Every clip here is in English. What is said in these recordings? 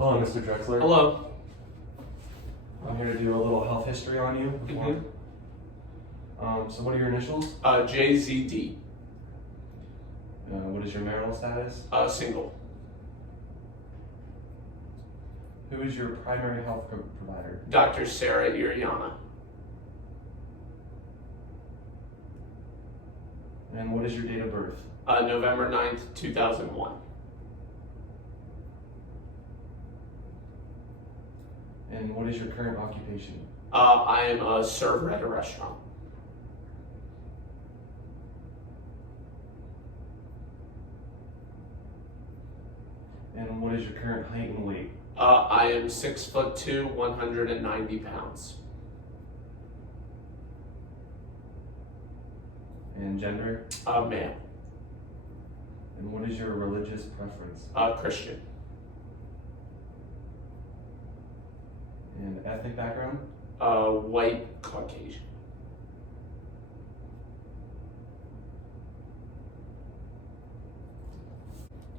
Hello, Mr. Drexler. Hello. I'm here to do a little health history on you. So what are your initials? JZD. What is your marital status? Single. Who is your primary health provider? Dr. Sarah Iriana. And what is your date of birth? November 9th, 2001. And what is your current occupation? I am a server at a restaurant. And what is your current height and weight? I am 6'2", 190 pounds. And gender? Male. And what is your religious preference? Christian. And ethnic background? White Caucasian.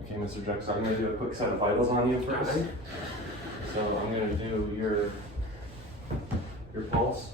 Okay, Mr. Drexler, I'm going to do a quick set of vitals on you first. Okay. So I'm going to do your pulse.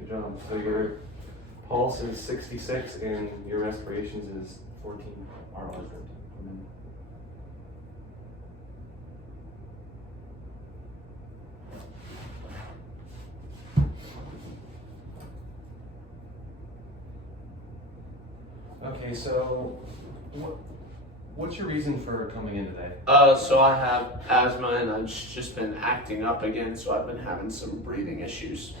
Good job. So your pulse is 66 and your respirations is 14 RLs per minute. Okay, so what's your reason for coming in today? So I have asthma and it's just been acting up again, so I've been having some breathing issues.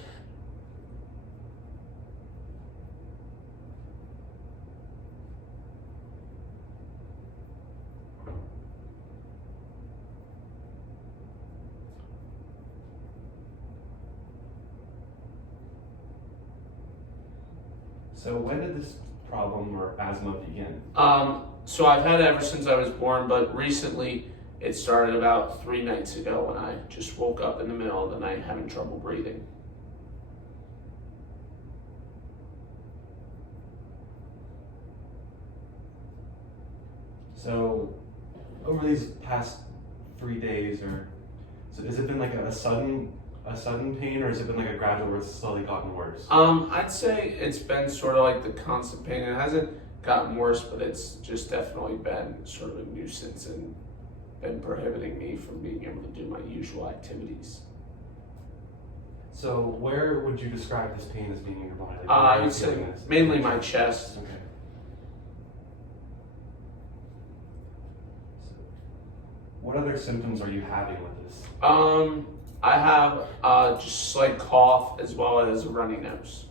So when did this problem or asthma begin? So I've had it ever since I was born, but recently it started about 3 nights ago when I just woke up in the middle of the night having trouble breathing. So over these past 3 days, so has it been like a sudden pain, or has it been like a gradual where it's slowly gotten worse? I'd say it's been sort of like the constant pain. It hasn't gotten worse, but it's just definitely been sort of a nuisance and been prohibiting me from being able to do my usual activities. So where would you describe this pain as being in your body? Like, I would say mainly my chest. Okay. So what other symptoms are you having with this? I have just slight cough as well as a runny nose.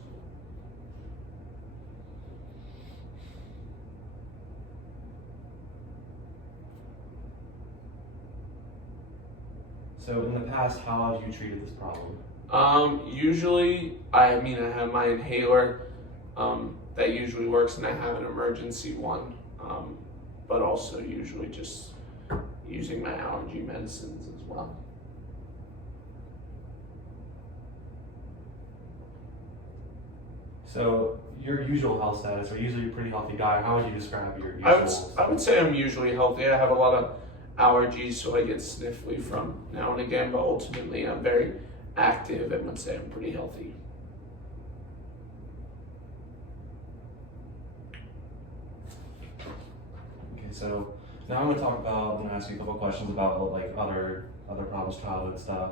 So in the past, how have you treated this problem? Usually, I have my inhaler that usually works, and I have an emergency one, but also usually just using my allergy medicines as well. So your usual health status, or usually a pretty healthy guy, how would you describe your usual I would say I'm usually healthy. I have a lot of allergies, so I get sniffly from now and again, but ultimately I'm very active and would say I'm pretty healthy. So now I'm gonna ask you a couple questions about like other problems, childhood stuff.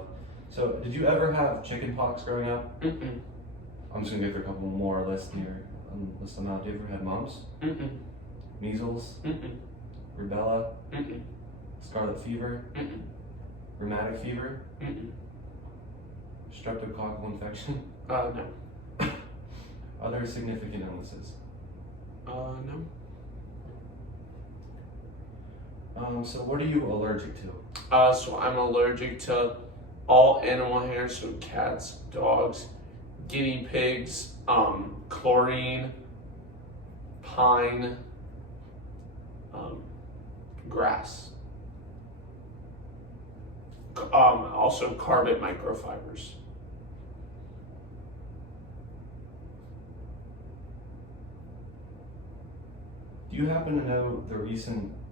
So did you ever have chicken pox growing up? Mm-mm. I'm just gonna go through a couple more lists here. List them out. Do you ever had mumps, Mm-mm. measles, Mm-mm. rubella, Mm-mm. scarlet fever, Mm-mm. rheumatic fever, Mm-mm. streptococcal infection, No. other significant illnesses? No. So what are you allergic to? So I'm allergic to all animal hair, so cats, dogs, guinea pigs, chlorine, pine, grass. Also carbon microfibers. Do you happen to know the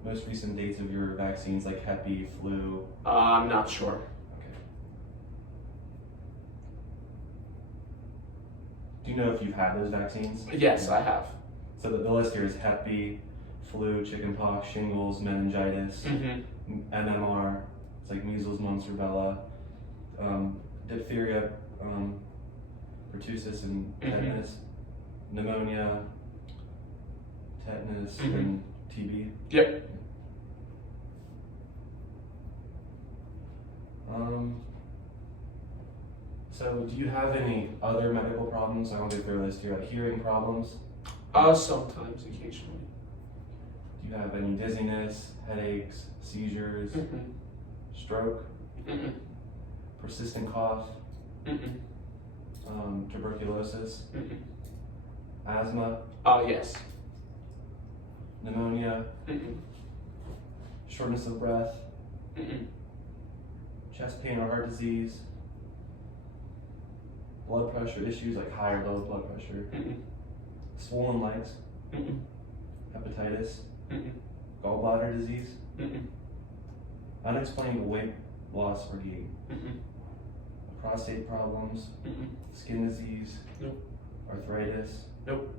most recent dates of your vaccines, like Hep B, flu? I'm not sure. Okay. Do you know if you've had those vaccines? Yes, I have. So the list here is Hep B, flu, chickenpox, shingles, meningitis, Mm-hmm. MMR. It's like measles, mumps, rubella, diphtheria, pertussis, and tetanus, pneumonia, tetanus, and TB. Yep. So do you have any other medical problems? I want to go through a list here, like hearing problems. Sometimes, occasionally. Do you have any dizziness, headaches, seizures, Mm-mm. stroke, Mm-mm. persistent cough, Mm-mm. tuberculosis, Mm-mm. asthma, Yes. pneumonia, Mm-mm. shortness of breath, Mm-mm. chest pain or heart disease, blood pressure issues like high or low blood pressure, Mm-mm. swollen legs, Mm-mm. hepatitis, Mm-mm. gallbladder disease, Mm-mm. unexplained weight loss or gain, Mm-mm. prostate problems, Mm-mm. skin disease, Nope. arthritis, Nope.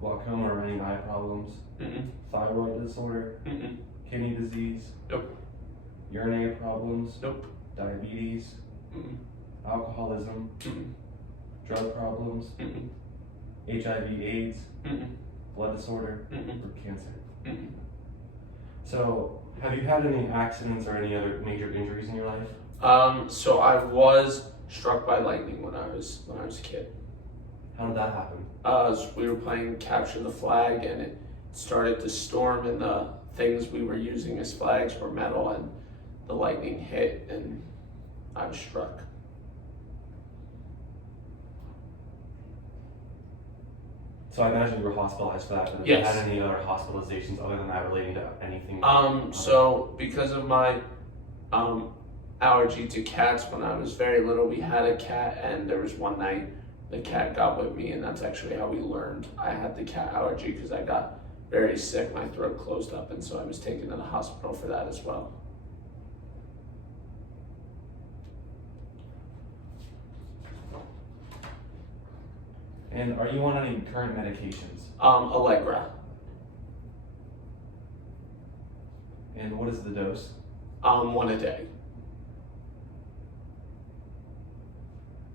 glaucoma or any eye problems, Mm-mm. thyroid disorder, Mm-mm. kidney disease, Nope. urinary problems, Nope. diabetes, Mm-mm. alcoholism, Mm-mm. drug problems, Mm-mm. HIV/AIDS, Mm-mm. blood disorder, Mm-mm. or cancer. Mm-mm. So, have you had any accidents or any other major injuries in your life? So I was struck by lightning when I was a kid. How did that happen? So we were playing capture the flag, and it started to storm, and the things we were using as flags were metal, and the lightning hit, and I was struck. So I imagine you were hospitalized for that. But have Yes. you had any other hospitalizations other than that relating to anything? So because of my allergy to cats, when I was very little, we had a cat, and there was one night the cat got with me, and that's actually how we learned I had the cat allergy, because I got very sick, my throat closed up, and so I was taken to the hospital for that as well. And are you on any current medications? Allegra. And what is the dose? One a day.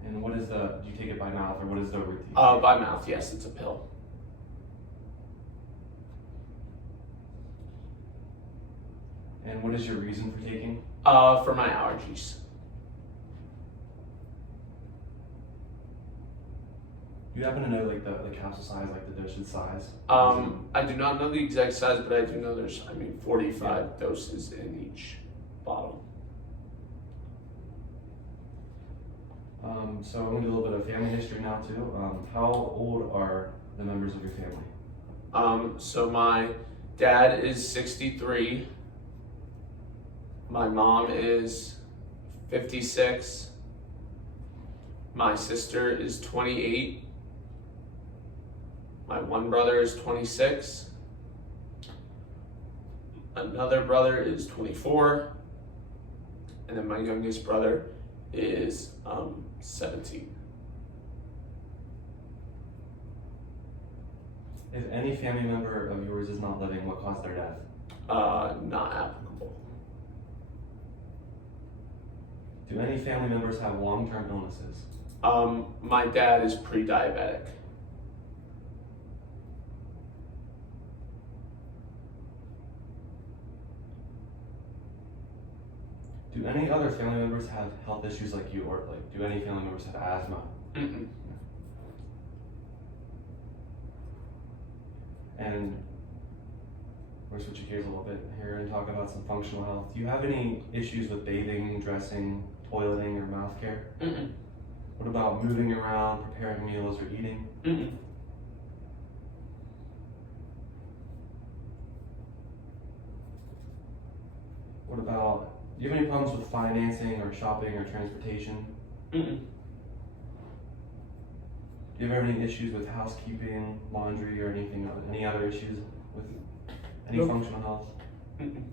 And what is do you take it by mouth or what is the routine? By mouth, yes, it's a pill. And what is your reason for taking? For my allergies. Do you happen to know like the capsule size, like the dosage size? I do not know the exact size, but I do know there's, 45 doses in each bottle. So I'm gonna do a little bit of family history now too. How old are the members of your family? So my dad is 63. My mom is 56. My sister is 28. My one brother is 26. Another brother is 24. And then my youngest brother is 17. If any family member of yours is not living, what caused their death? Not applicable. Do any family members have long-term illnesses? My dad is pre-diabetic. Do any other family members have health issues like you, or like do any family members have asthma? Mm-mm. And we're switching gears a little bit here and talk about some functional health. Do you have any issues with bathing, dressing, toileting, or mouth care? Mm-mm. What about moving around, preparing meals, or eating? Mm-mm. What about, do you have any problems with financing or shopping or transportation? Mm-mm. Do you ever have any issues with housekeeping, laundry, or anything, any other issues with any Nope. functional health? Mm-mm.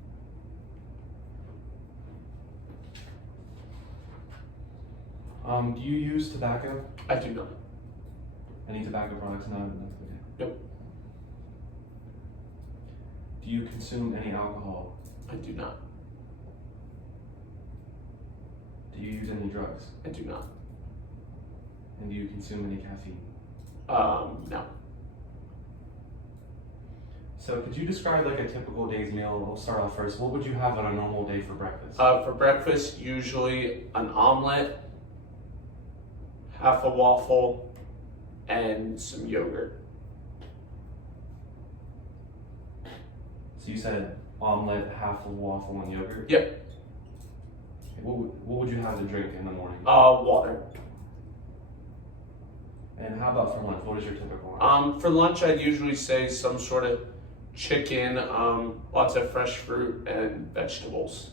Do you use tobacco? I do not. Any tobacco products? No, that's okay. Nope. Do you consume any alcohol? I do not. Do you use any drugs? I do not. And do you consume any caffeine? No. So could you describe like a typical day's meal? We'll start off first. What would you have on a normal day for breakfast? For breakfast, usually an omelet, half a waffle, and some yogurt. So you said omelet, half a waffle, and yogurt? Yep. Okay, what would you have to drink in the morning? Water. And how about for lunch? What is your typical lunch? For lunch, I'd usually say some sort of chicken, lots of fresh fruit and vegetables.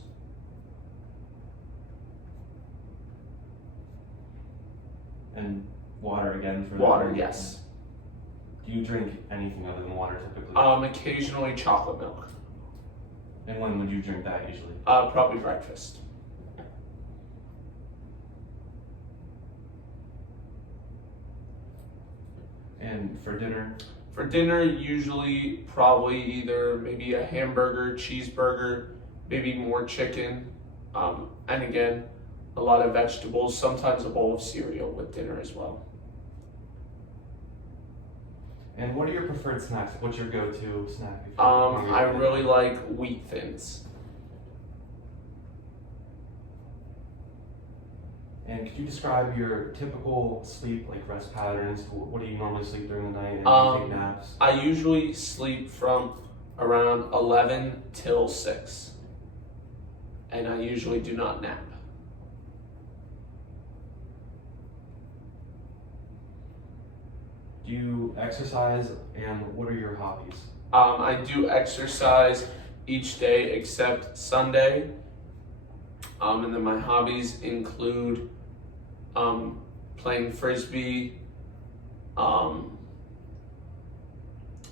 And water again for Water, that? yes. Do you drink anything other than water typically? Occasionally chocolate milk. And when would you drink that usually? Probably breakfast. And for dinner? For dinner, usually probably either maybe a hamburger, cheeseburger, maybe more chicken, and again, a lot of vegetables, sometimes a bowl of cereal with dinner as well. And what are your preferred snacks? What's your go-to snack? if you're hungry? I really like wheat thins. And could you describe your typical sleep, like rest patterns? What do you normally sleep during the night? And do you take naps? I usually sleep from around 11 till 6, and I usually do not nap. Do you exercise, and what are your hobbies? I do exercise each day except Sunday. And then my hobbies include playing frisbee,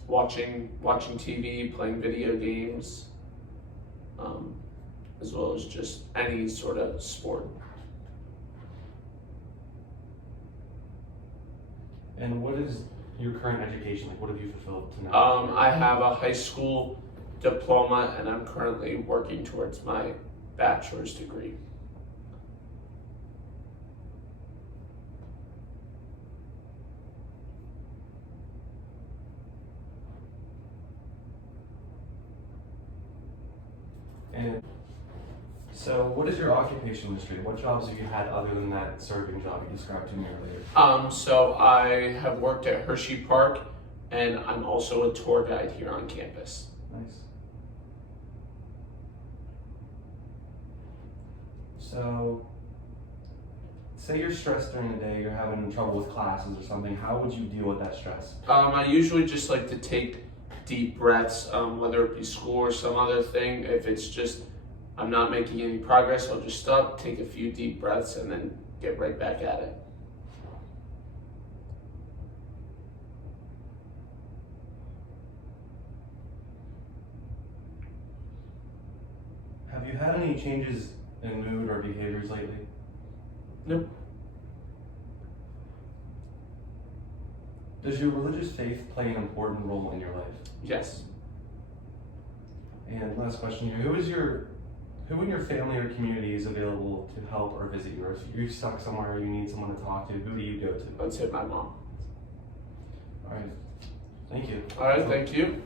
watching TV, playing video games, as well as just any sort of sport. And what is your current education like? What have you fulfilled to now? I have a high school diploma, and I'm currently working towards my bachelor's degree. And so, what is your occupational history? What jobs have you had other than that serving job you described to me earlier? So I have worked at Hershey Park, and I'm also a tour guide here on campus. Nice. So, say you're stressed during the day, you're having trouble with classes or something, how would you deal with that stress? I usually just like to take deep breaths, whether it be school or some other thing. If it's just I'm not making any progress, I'll just stop, take a few deep breaths, and then get right back at it. Have you had any changes in mood or behaviors lately? Nope. Does your religious faith play an important role in your life? Yes. And last question here: who in your family or community is available to help or visit you? Or if you're stuck somewhere or you need someone to talk to, who do you go to? Let's hit my mom. All right. Thank you. All right, thank you.